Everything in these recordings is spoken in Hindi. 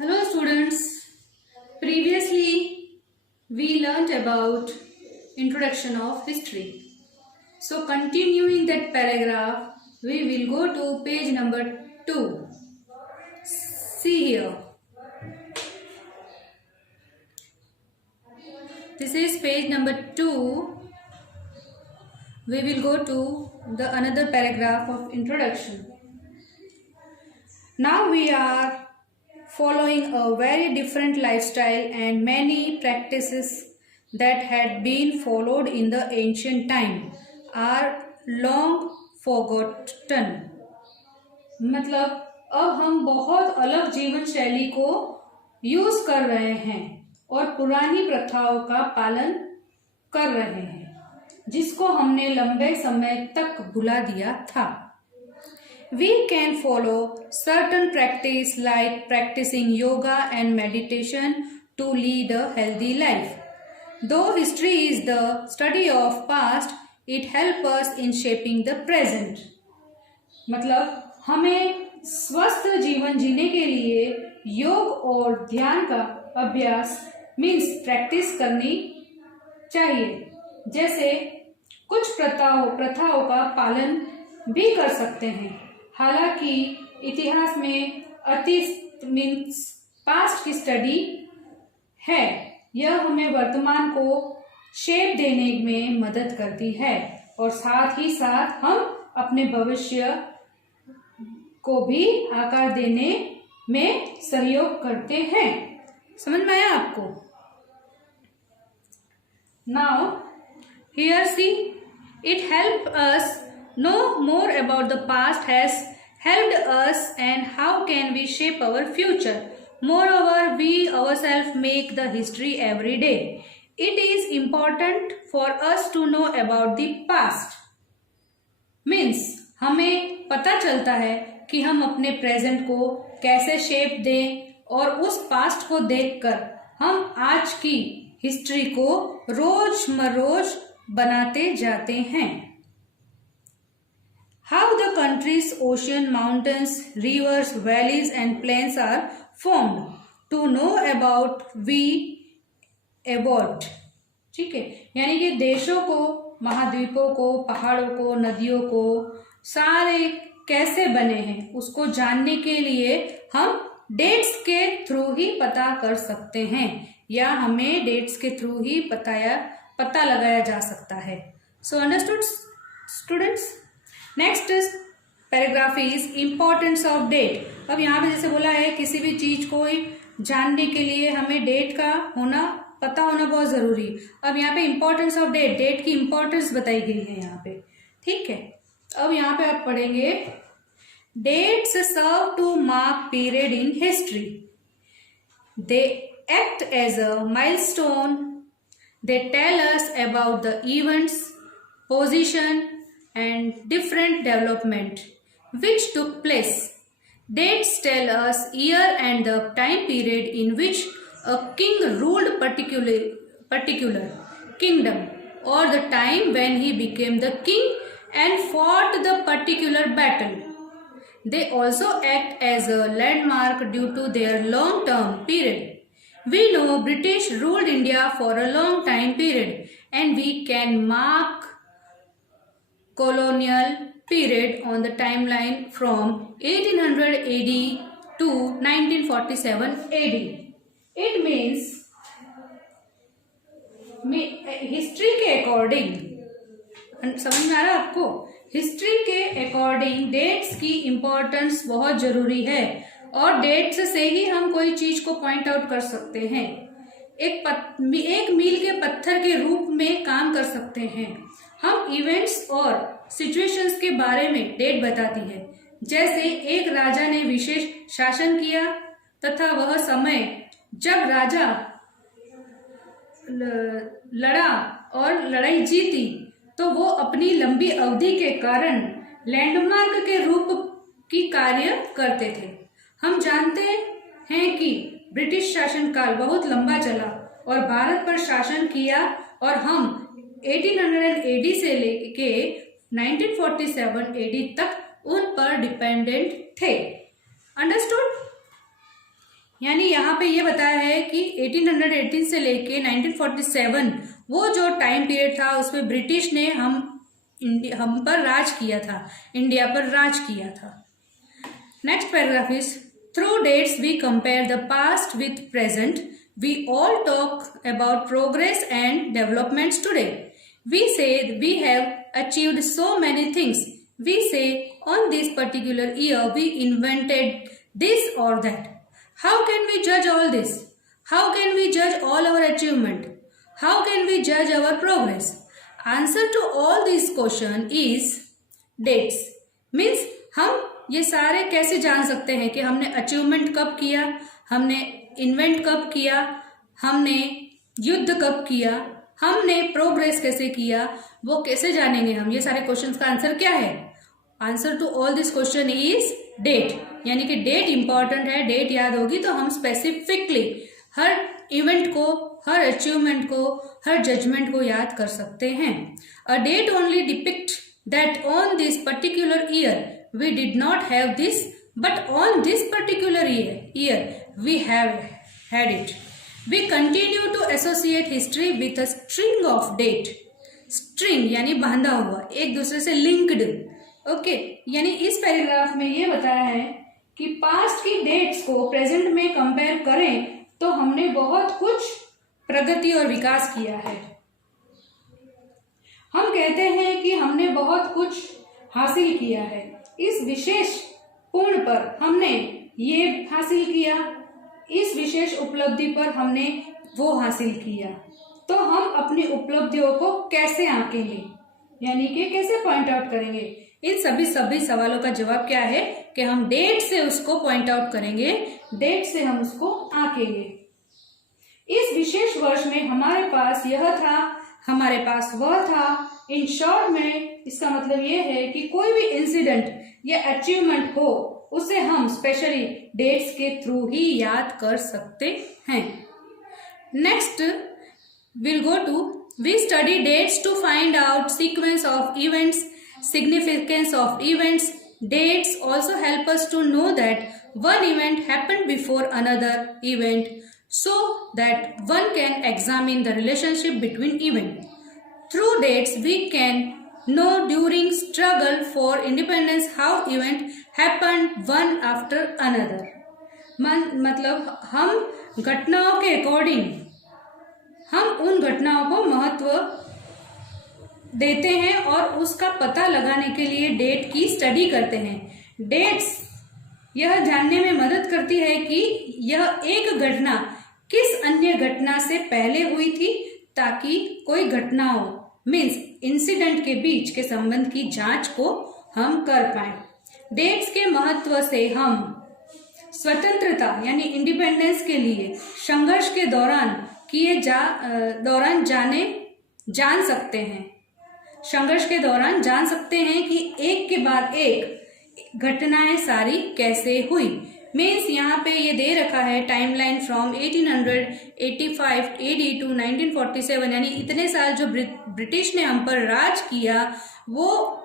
Hello students, previously we learnt about introduction of history. So continuing that paragraph, we will go to page number 2. See here. This is page number 2. We will go to the another paragraph of introduction. Now we are following a very different lifestyle and many practices that had been followed in the ancient time are long forgotten. मतलब अब हम बहुत अलग जीवन शैली को यूज कर रहे हैं और पुरानी प्रथाओं का पालन कर रहे हैं जिसको हमने लंबे समय तक भुला दिया था. We can follow certain practice like practicing yoga and meditation to lead a healthy life. Though history is the study of past, it helps us in shaping the present. मतलब हमें स्वस्थ जीवन जीने के लिए योग और ध्यान का अभ्यास मीन्स प्रैक्टिस करनी चाहिए. जैसे कुछ प्रथाओं का पालन भी कर सकते हैं. हालांकि इतिहास में अतीत मीन्स पास्ट की स्टडी है. यह हमें वर्तमान को शेप देने में मदद करती है और साथ ही साथ हम अपने भविष्य को भी आकार देने में सहयोग करते हैं. समझ में आया आपको? Now here see it help us know more about the past has helped us and how can we shape our future. Moreover, we ourselves make the history every day. It is important for us to know about the past. Means हमें पता चलता है कि हम अपने प्रेजेंट को कैसे शेप दें और उस पास्ट को देखकर हम आज की हिस्ट्री को रोज बनाते जाते हैं. How the country's ocean, mountains, rivers, valleys and plains are formed. To know about we evolved. ठीक है, यानी कि देशों को, महाद्वीपों को, पहाड़ों को, नदियों को सारे कैसे बने हैं उसको जानने के लिए हम डेट्स के थ्रू ही पता कर सकते हैं या हमें डेट्स के थ्रू ही पता लगाया जा सकता है. So understood students? Next paragraph is importance of date. अब यहाँ पे जैसे बोला है किसी भी चीज को जानने के लिए हमें डेट का पता होना बहुत जरूरी. अब यहाँ पे इम्पोर्टेंस ऑफ डेट की इम्पोर्टेंस बताई गई है यहाँ पे. ठीक है, अब यहाँ पे आप पढ़ेंगे dates serve to mark period in history. They act as a milestone. They tell us about the events, position and different development which took place. Dates tell us year and the time period in which a king ruled particular kingdom or the time when he became the king and fought the particular battle. They also act as a landmark due to their long term period. We know British ruled India for a long time period and we can mark colonial period on the timeline from 1800 AD to 1947 AD. It means history के अकॉर्डिंग, समझ में आ रहा है आपको? हिस्ट्री के अकॉर्डिंग डेट्स की इम्पोर्टेंस बहुत जरूरी है और डेट्स से ही हम कोई चीज को पॉइंट आउट कर सकते हैं. एक मील के पत्थर के रूप में काम कर सकते हैं. हम इवेंट्स और सिचुएशंस के बारे में डेट बताती है. जैसे एक राजा ने विशेष शासन किया तथा वह समय जब राजा लड़ा और लड़ाई जीती तो वो अपनी लंबी अवधि के कारण लैंडमार्क के रूप की कार्य करते थे. हम जानते हैं कि ब्रिटिश शासनकाल बहुत लंबा चला और भारत पर शासन किया और हम 1800 AD से लेके 1947 AD तक उन पर डिपेंडेंट थे. अंडरस्टूड? यानी यहाँ पे ये बताया है कि 1818 से लेके 1947 वो जो टाइम पीरियड था उसमें ब्रिटिश ने हम पर राज किया था, इंडिया पर राज किया था। Next paragraph is through dates we compare the past with present, we all talk about progress and developments today, we say we have achieved so many things, we say on this particular year we invented this or that. How can we judge all this? How can we judge all our achievement? How can we judge our progress? Answer to all these question is dates. Means हम ये सारे कैसे जान सकते हैं कि हमने अचीवमेंट कब किया, हमने इन्वेंट कब किया, हमने युद्ध कब किया, हमने प्रोग्रेस कैसे किया, वो कैसे जानेंगे हम? ये सारे क्वेश्चंस का आंसर क्या है? Answer to all this question is date. यानी कि डेट इंपॉर्टेंट है, डेट याद होगी तो हम स्पेसिफिकली हर इवेंट को, हर अचीवमेंट को, हर जजमेंट को याद कर सकते हैं। A date only depict that on this particular year we did not have this, but on this particular year we have had it. We continue to associate history with a string of date. String यानी बांधा हुआ, एक दूसरे से linked. ओके, यानी इस पैराग्राफ में ये बताया है कि पास्ट की डेट्स को प्रेजेंट में कंपेयर करें तो हमने बहुत कुछ प्रगति और विकास किया है। हम कहते हैं कि हमने बहुत कुछ हासिल किया है, इस विशेष पूर्ण पर हमने ये हासिल किया, इस विशेष उपलब्धि पर हमने वो हासिल किया। तो हम अपनी उपलब्धियों को कैसे आंकेंगे, यानी कि कैसे पॉइंट आउट करेंगे? इन सभी सवालों का जवाब क्या है कि हम डेट से उसको पॉइंट आउट करेंगे, डेट से हम उसको आंकेंगे। इस विशेष वर्ष में हमारे पास यह था, हमारे पास वह था। इन शॉर्ट में इसका मतलब ये है कि कोई भी इंसिडेंट या अचीवमेंट हो उसे हम स्पेशली डेट्स के थ्रू ही याद कर सकते हैं। Next will go to we study dates to find out sequence of events, significance of events. Dates also help us to know that one event happened before another event, so that one can examine the relationship between events. Through dates we can know during struggle for independence how event happened one after another. मतलब हम घटनाओं के अकॉर्डिंग हम उन घटनाओं को महत्व देते हैं और उसका पता लगाने के लिए डेट की स्टडी करते हैं। डेट्स यह जानने में मदद करती है कि यह एक घटना किस अन्य घटना से पहले हुई थी, ताकि कोई घटनाओं मीन्स इंसिडेंट के बीच के संबंध की जांच को हम कर पाए। डेट्स के महत्व से हम स्वतंत्रता यानी इंडिपेंडेंस के लिए संघर्ष के दौरान जान सकते हैं। संघर्ष के दौरान जान सकते हैं कि एक के बाद एक घटनाएं सारी कैसे हुई। मीन्स यहाँ पे ये दे रखा है टाइमलाइन फ्रॉम 1885 AD टू 1947, यानी इतने साल जो ब्रिटिश ने हम पर राज किया वो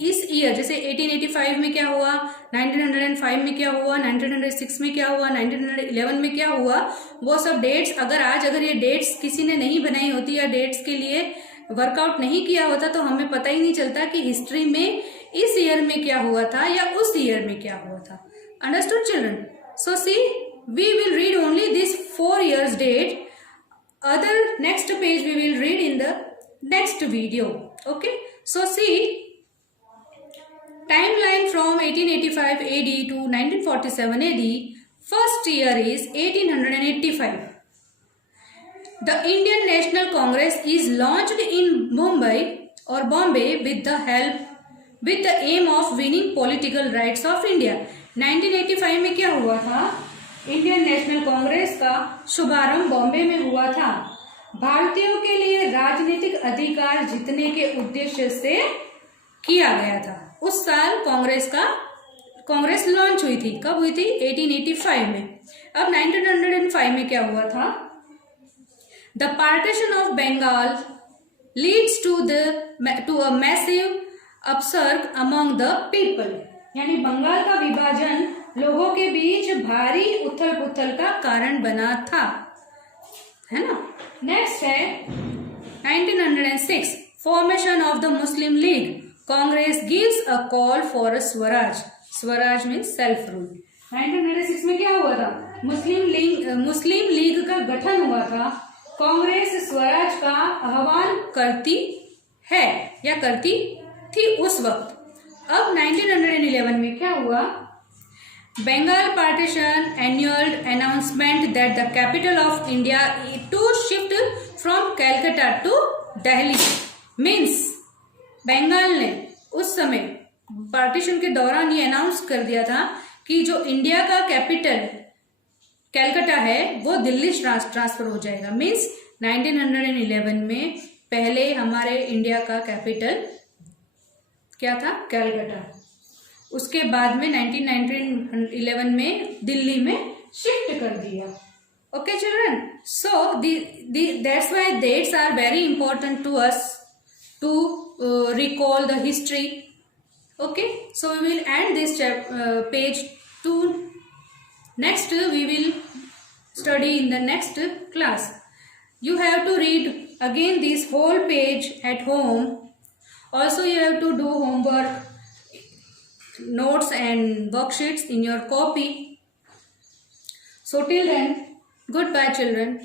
इस ईयर, जैसे 1885 में क्या हुआ, 1905 में क्या हुआ, 1906 में क्या हुआ, 1911 में क्या हुआ, वो सब डेट्स अगर ये डेट्स किसी ने नहीं बनाई होती या डेट्स के लिए वर्कआउट नहीं किया होता तो हमें पता ही नहीं चलता कि हिस्ट्री में इस ईयर में क्या हुआ था या उस ईयर में क्या हुआ था। Understood children? So see we will read only this 4 years date, other next page we will read in the next video. Okay, so see timeline from 1885 AD to 1947 AD. First year is 1885. The Indian National Congress is launched in Bombay with the aim of winning political rights of India. 1985 में क्या हुआ था? इंडियन नेशनल कांग्रेस का शुभारंभ बॉम्बे में हुआ था। भारतीयों के लिए राजनीतिक अधिकार जीतने के उद्देश्य से किया गया था। उस साल कांग्रेस लॉन्च हुई थी। कब हुई थी? 1885 में। अब 1905 में क्या हुआ था? The partition of Bengal leads to a massive upsurge among the people. यानी बंगाल का विभाजन लोगों के बीच भारी उथल उथल का कारण बना था, है ना। नेक्स्ट है 1906 formation of the Muslim league, Congress gives a call for Swaraj, Swaraj means self rule. 1906 में क्या हुआ था, मुस्लिम लीग का गठन हुआ था, कांग्रेस स्वराज का आह्वान करती है या करती थी उस वक्त। अब 1911 में क्या हुआ, Bengal partition annulled announcement that the capital of India to shift from Calcutta to Delhi, means Bengal ने उस समय पार्टीशन के दौरान ये अनाउंस कर दिया था कि जो इंडिया का कैपिटल कैलकाटा है वो दिल्ली ट्रांसफर हो जाएगा। मीन्स 1911 में पहले हमारे इंडिया का कैपिटल क्या था, कैलकाटा, उसके बाद में 1911 में दिल्ली में शिफ्ट कर दिया। Okay children, so that's why dates are very important to us to recall the history. Okay, so we will end this page 2. Next we will study in the next class. You have to read again this whole page at home. Also you have to do homework, notes and worksheets in your copy. So till then, goodbye children.